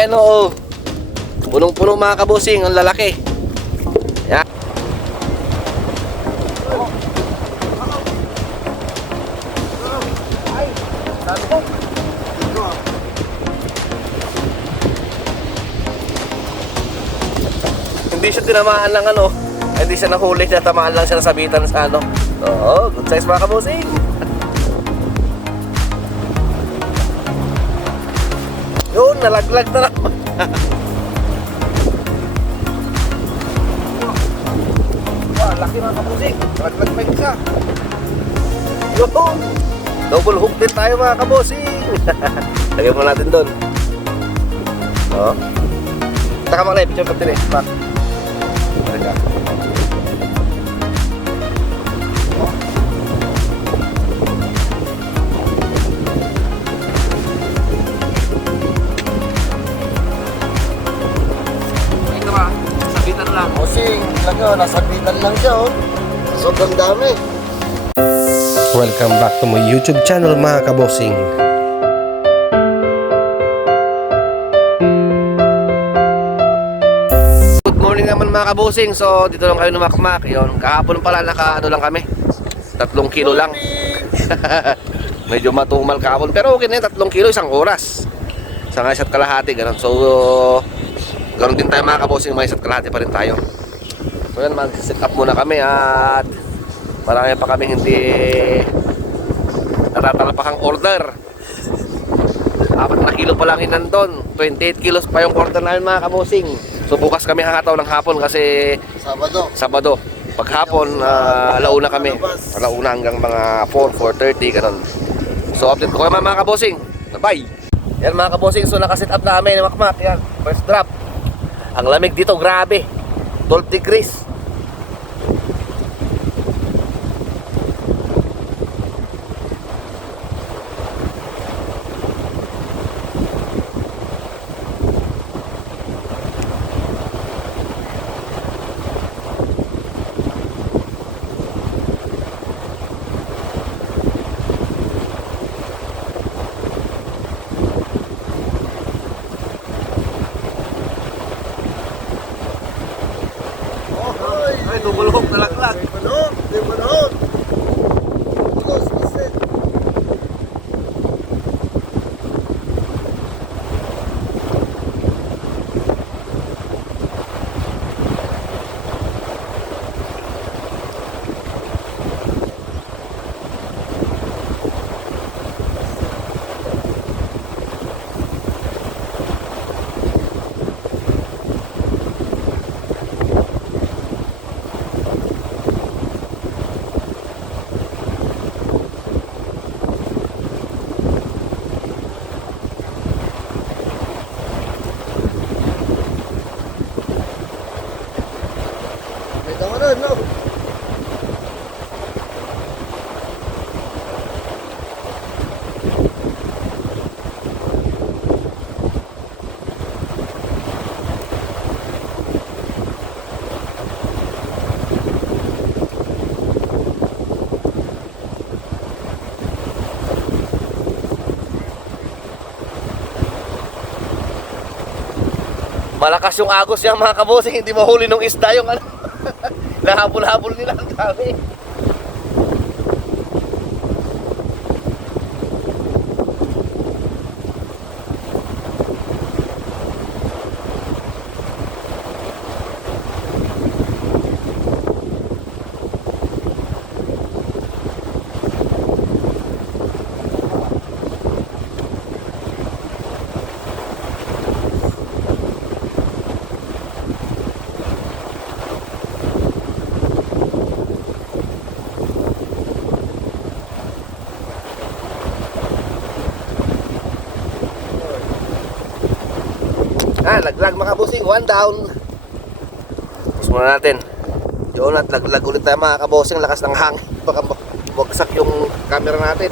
Ayan oo. Punong-puno mga kabusing, ang lalaki. Yan. Hindi siya tinamaan ng ano, hindi siya nahuli, tatamaan lang siya nasabitan sa ano. Oo, good size mga kabusing. Nalaglag na naman. Wah, laki mga kabusing. Nalaglag pa isa. Yun. Double hook din tayo mga kabusing. Lagyan mo natin doon. Oo. Taka mga picture ka din eh. Pak. Talaga. Bossing, talaga, nasa bitan lang siya, oh. Sobrang dami. Welcome back to my YouTube channel mga kabosing. Good morning naman mga kabosing. So dito lang kayo numakmak. Yun, kahapon pala naka ano lang kami. Tatlong kilo lang. Medyo matumal kahapon. Pero okay na yun, tatlong kilo isang oras. Sa nga isa't kalahati, ganun. So, ganun din tayo mga kabosing, may isa't kalahati pa rin tayo. So yan, mag-set up muna kami at marami pa kami hindi natatalapakang order. Apat na kilo pa lang yun nandun. 28 kilos pa yung order namin mga kabosing. So bukas kami hahataw ng hapon kasi Sabado. Sabado. Paghapon, uh, alauna kami. Alauna hanggang mga 4, 4.30, ganun. So update ko kayo mga kabosing. Bye! Yan mga kabosing, so nakaset up namin ng makmak. Yan, first drop. Ang lamig dito, grabe. 12 degrees. Malakas yung agos yung mga kabosing, hindi mahuli nung isda yung ano. Nahabol-habol nila ang dami. Ah, laglag mga kabosing, one down. Tapos muna natin. Yun at laglag ulit tayo mga kabosing, lakas ng hangin. Baka bumagsak yung camera natin.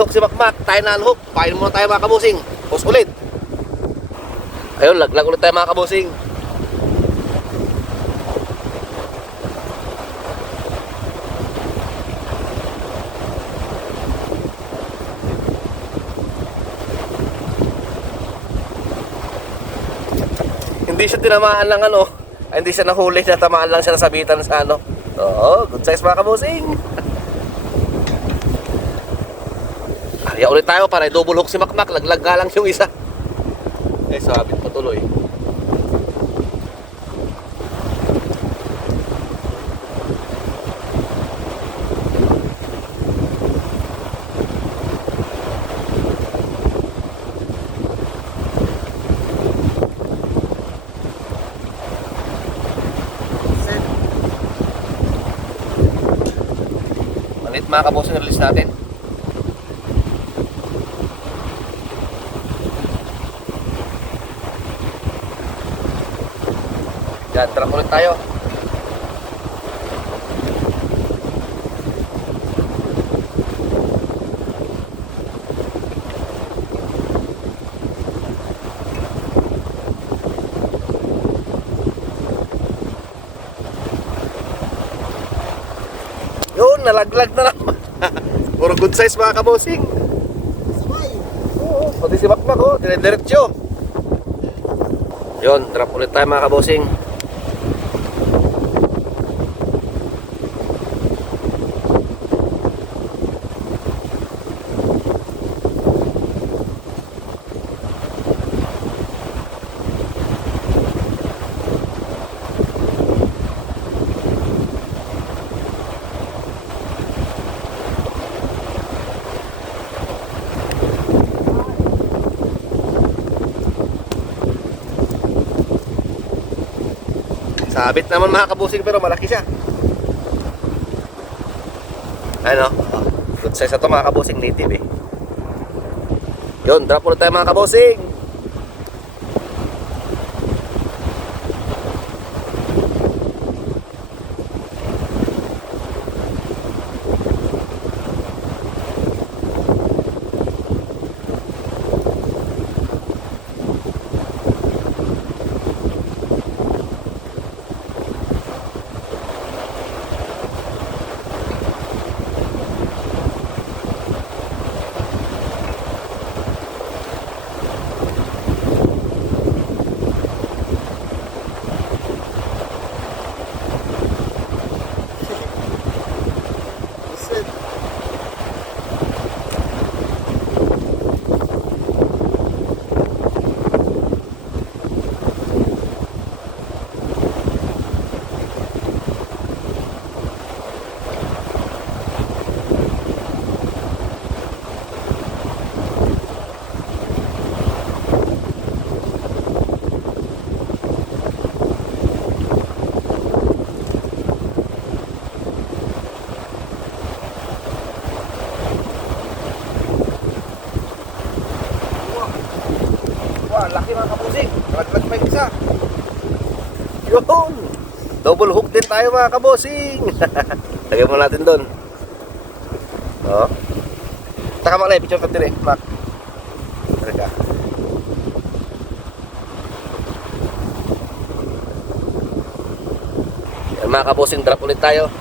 Hook si Makmak. Tayo na unhook. Pain muna tayo mga kabusing. Post ulit. Ayun, laglag ulit tayo mga kabusing. hindi siya tinamaan lang ano. Ay, hindi siya nahuli na tamaan lang siya nasabitan sa ano. Oo, good size mga kabusing. Kaya ulit tayo para double hook si Makmak. Laglag nga lang yung isa. Eh, sabit patuloy. Malit mga kabusing release natin. Yan, drop ulit tayo. Yun, nalaglag na naman. Puro good size mga kabosing. Sabay. Oo, pati si Makmak oh, dire-diretso. Yun, drop ulit tayo mga kabosing. Sabit naman mga kabusing pero malaki siya. Ano? Good size na to mga kabusing native eh. Yun, drop ulit tayo mga kabusing. Set. Wah, laki mga kabusing. Laglag pa yung isa. Yun! Double hook din tayo mga kabusing. Lagyan mo natin doon. Oh. Taka Mac, picture ka din eh. Mac. Talaga. Yan mga kabusing, drop ulit tayo.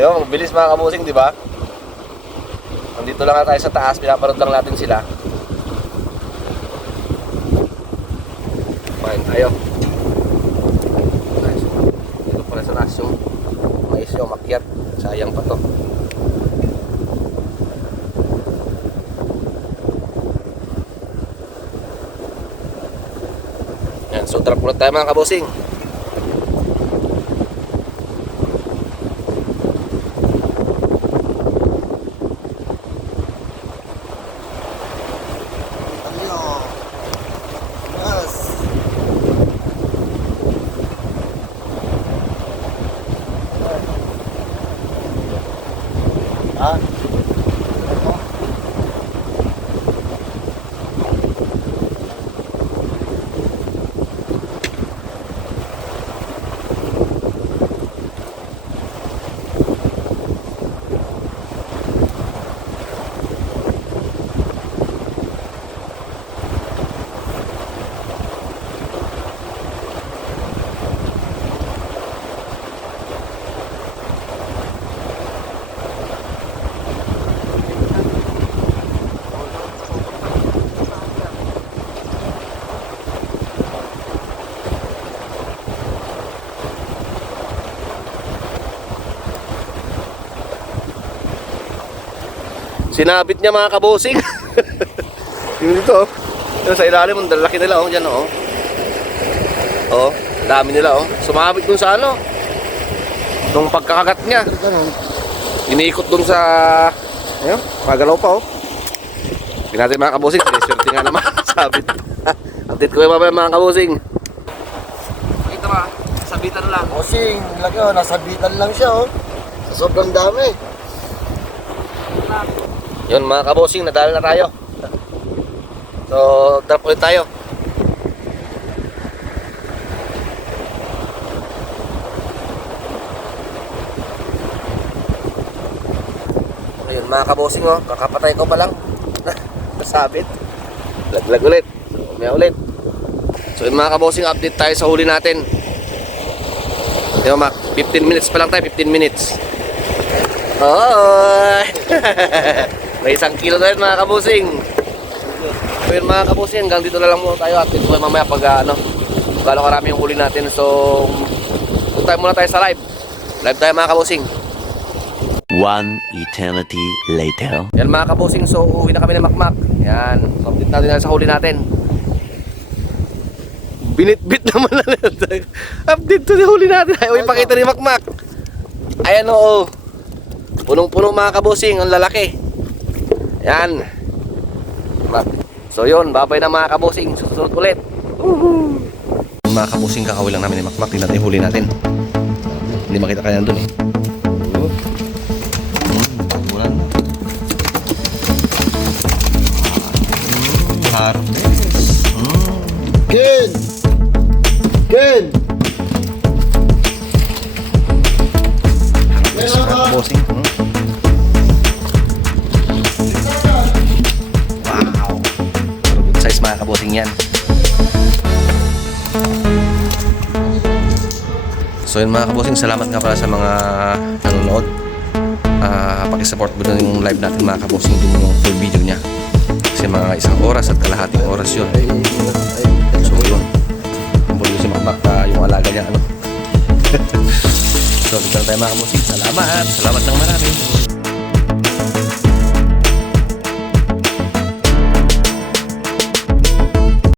Ayun, bilis mga kabusing, di ba? Nandito lang tayo sa taas, pinaparod lang natin sila. Kumain tayo. Nice. Dito pala sa taas yung mais nyo makyat. Sayang pa to. Yan, so drop muna tayo mga kabosing. Sinabit niya mga kabosing. yung dito, oh. Yung sa ilalim, ang lalaki nila, oh. Diyan, oh. Oh, dami nila, oh. Sumabit dun sa ano. Nung pagkakagat niya. Iniikot dun sa... Ayun, magalaw pa, oh. Natin mga kabosing. Swerte nga naman. Sabit. Update ko yung mamaya mga kabosing. Kita ba? Sabitan lang. Bossing, lagi oh, nasabitan lang siya oh. Sa sobrang dami. Yun mga kabosing, nadala na tayo. So, drop ulit tayo. Ayun mga kabosing oh, kakapatay ko pa lang. Nasabit. Laglag ulit. So, ulit. So yun mga kabosing, update tayo sa huli natin. Di ba, Mac? 15 minutes pa lang tayo, 15 minutes. Hoy! May isang kilo na rin mga kabusing. So yun mga kabusing, hanggang dito na lang muna tayo. Update ko mamaya pag ah, ano, gaano karami yung huli natin. So, punta muna tayo sa live. Live tayo mga kabusing. One eternity later. Yan mga kabusing, so uwi na kami ng Makmak. Yan, so update natin sa huli natin. Binitbit naman na tayo. Update to sa huli natin. Ayaw ipakita ni Makmak. Ayan oo. Punong-puno mga kabusing, ang lalaki. Yan. So yun, babay na mga kabusing. Susunod ulit. Mga kabusing, kakawin lang namin ni Makmak. Tingnan natin huli natin. Hindi makita kanya doon eh. So yun mga kabusing, salamat nga pala sa mga nanonood. Ah, pakisupport mo din yung live natin mga kabusing din yung full video niya. Kasi mga isang oras at kalahating oras yun. So yun. Kumpuli si Makmak ah, yung alaga niya ano. so dito na tayo mga kabusing. Salamat. Salamat ng marami.